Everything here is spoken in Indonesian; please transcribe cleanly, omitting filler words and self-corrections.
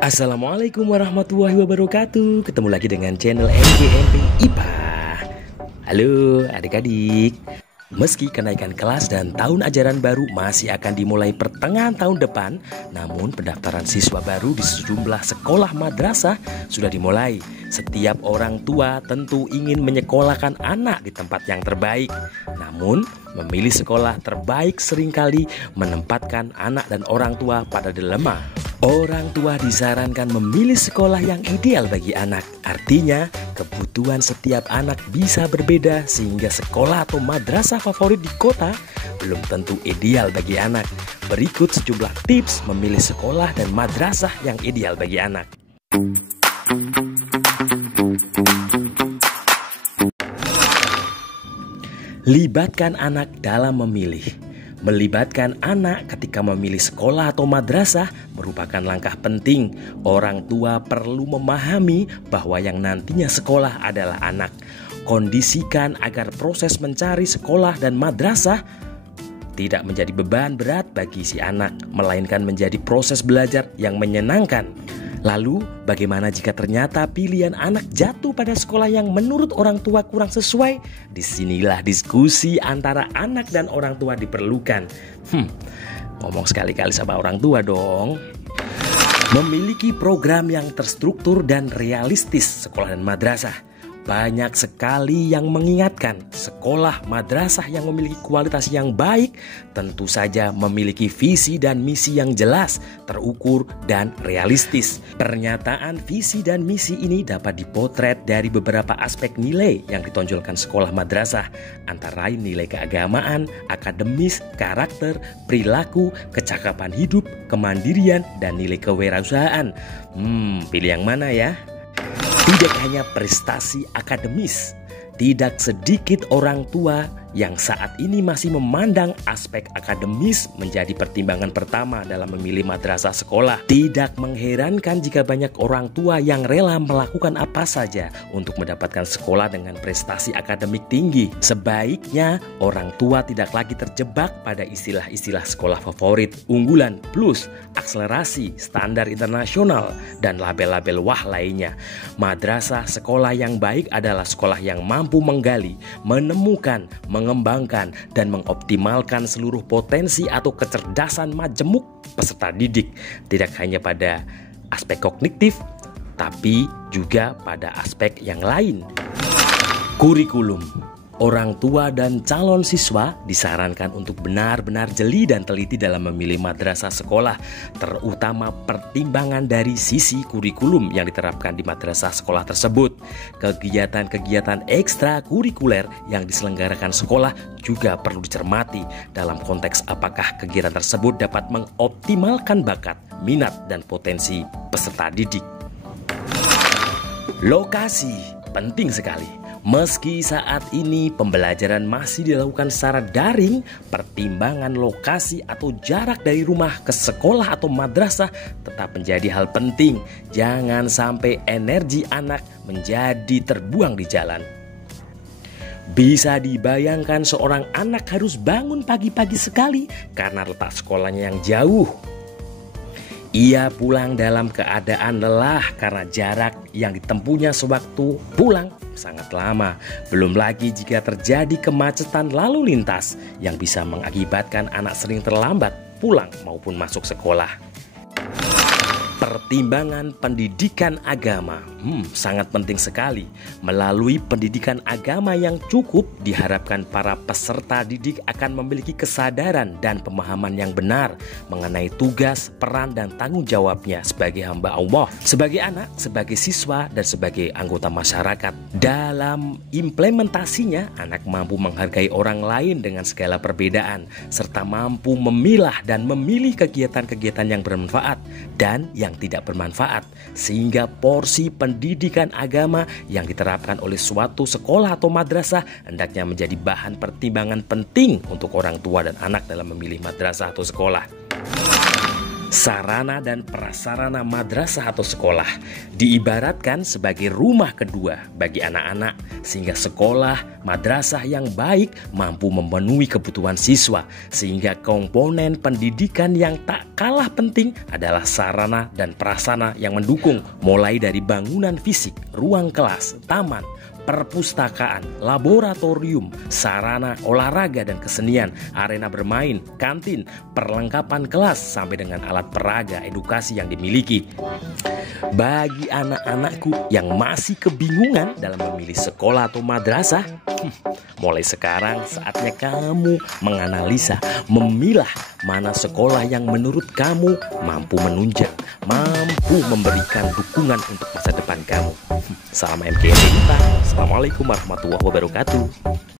Assalamualaikum warahmatullahi wabarakatuh. Ketemu lagi dengan channel MGMP IPA. Halo adik-adik. Meski kenaikan kelas dan tahun ajaran baru masih akan dimulai pertengahan tahun depan, namun pendaftaran siswa baru di sejumlah sekolah madrasah sudah dimulai. Setiap orang tua tentu ingin menyekolahkan anak di tempat yang terbaik. Namun, memilih sekolah terbaik seringkali menempatkan anak dan orang tua pada dilema. Orang tua disarankan memilih sekolah yang ideal bagi anak. Artinya, kebutuhan setiap anak bisa berbeda sehingga sekolah atau madrasah favorit di kota belum tentu ideal bagi anak. Berikut sejumlah tips memilih sekolah dan madrasah yang ideal bagi anak. Libatkan anak dalam memilih. Melibatkan anak ketika memilih sekolah atau madrasah merupakan langkah penting. Orang tua perlu memahami bahwa yang nantinya sekolah adalah anak. Kondisikan agar proses mencari sekolah dan madrasah tidak menjadi beban berat bagi si anak, melainkan menjadi proses belajar yang menyenangkan. Lalu, bagaimana jika ternyata pilihan anak jatuh pada sekolah yang menurut orang tua kurang sesuai? Disinilah diskusi antara anak dan orang tua diperlukan. Ngomong sekali-kali sama orang tua dong. Memiliki program yang terstruktur dan realistis sekolah dan madrasah. Banyak sekali yang mengingatkan sekolah madrasah yang memiliki kualitas yang baik tentu saja memiliki visi dan misi yang jelas, terukur dan realistis. Pernyataan visi dan misi ini dapat dipotret dari beberapa aspek nilai yang ditonjolkan sekolah madrasah, antara lain nilai keagamaan, akademis, karakter, perilaku, kecakapan hidup, kemandirian, dan nilai kewirausahaan. Pilih yang mana ya? Tidak hanya prestasi akademis, tidak sedikit orang tua yang saat ini masih memandang aspek akademis menjadi pertimbangan pertama dalam memilih madrasah sekolah. Tidak mengherankan jika banyak orang tua yang rela melakukan apa saja untuk mendapatkan sekolah dengan prestasi akademik tinggi. Sebaiknya orang tua tidak lagi terjebak pada istilah-istilah sekolah favorit, unggulan, plus, akselerasi, standar internasional, dan label-label wah lainnya. Madrasah sekolah yang baik adalah sekolah yang mampu menggali, menemukan, mengembangkan dan mengoptimalkan seluruh potensi atau kecerdasan majemuk peserta didik, tidak hanya pada aspek kognitif tapi juga pada aspek yang lain. Kurikulum. Orang tua dan calon siswa disarankan untuk benar-benar jeli dan teliti dalam memilih madrasah sekolah, terutama pertimbangan dari sisi kurikulum yang diterapkan di madrasah sekolah tersebut. Kegiatan-kegiatan ekstrakurikuler yang diselenggarakan sekolah juga perlu dicermati dalam konteks apakah kegiatan tersebut dapat mengoptimalkan bakat, minat, dan potensi peserta didik. Lokasi penting sekali. Meski saat ini pembelajaran masih dilakukan secara daring, pertimbangan lokasi atau jarak dari rumah ke sekolah atau madrasah tetap menjadi hal penting. Jangan sampai energi anak menjadi terbuang di jalan. Bisa dibayangkan seorang anak harus bangun pagi-pagi sekali karena letak sekolahnya yang jauh. Ia pulang dalam keadaan lelah karena jarak yang ditempuhnya sewaktu pulang sangat lama. Belum lagi jika terjadi kemacetan lalu lintas yang bisa mengakibatkan anak sering terlambat pulang maupun masuk sekolah. Pertimbangan pendidikan agama sangat penting sekali. Melalui pendidikan agama yang cukup, diharapkan para peserta didik akan memiliki kesadaran dan pemahaman yang benar mengenai tugas, peran, dan tanggung jawabnya sebagai hamba Allah, sebagai anak, sebagai siswa, dan sebagai anggota masyarakat. Dalam implementasinya, anak mampu menghargai orang lain dengan segala perbedaan, serta mampu memilah dan memilih kegiatan-kegiatan yang bermanfaat dan yang tidak bermanfaat, sehingga porsi pendidikan agama yang diterapkan oleh suatu sekolah atau madrasah hendaknya menjadi bahan pertimbangan penting untuk orang tua dan anak dalam memilih madrasah atau sekolah. Sarana dan prasarana madrasah atau sekolah diibaratkan sebagai rumah kedua bagi anak-anak, sehingga sekolah madrasah yang baik mampu memenuhi kebutuhan siswa, sehingga komponen pendidikan yang tak kalah penting adalah sarana dan prasarana yang mendukung, mulai dari bangunan fisik, ruang kelas, taman, perpustakaan, laboratorium, sarana olahraga dan kesenian, arena bermain, kantin, perlengkapan kelas, sampai dengan alat peraga edukasi yang dimiliki. Bagi anak-anakku yang masih kebingungan dalam memilih sekolah atau madrasah, mulai sekarang saatnya kamu menganalisa, memilah mana sekolah yang menurut kamu mampu menunjang, mampu memberikan dukungan untuk masa depan kamu. Salam MKM. Assalamualaikum warahmatullahi wabarakatuh.